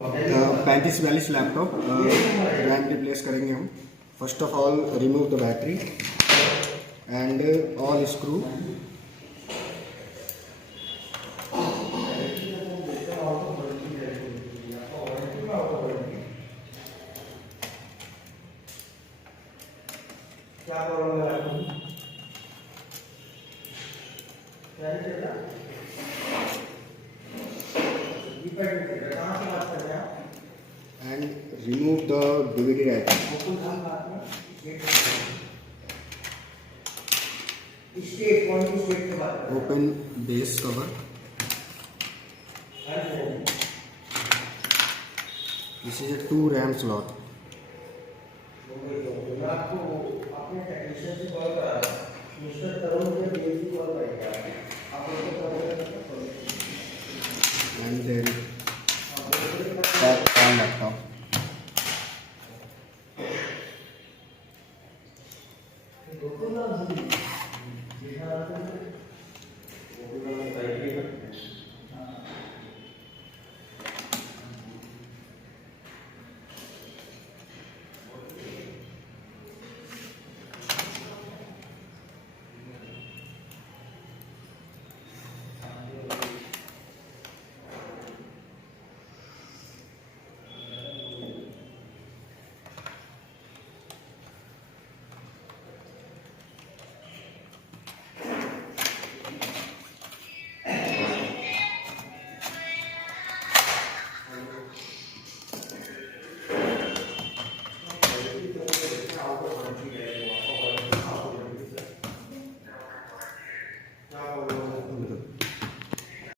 3542 laptop RAM replace करेंगे हम. First of all remove the battery and all screw. क्या प्रॉब्लम है आपको? And remove the DVD rack. Open base cover. This is a 2 RAM slot. And then tap on laptop.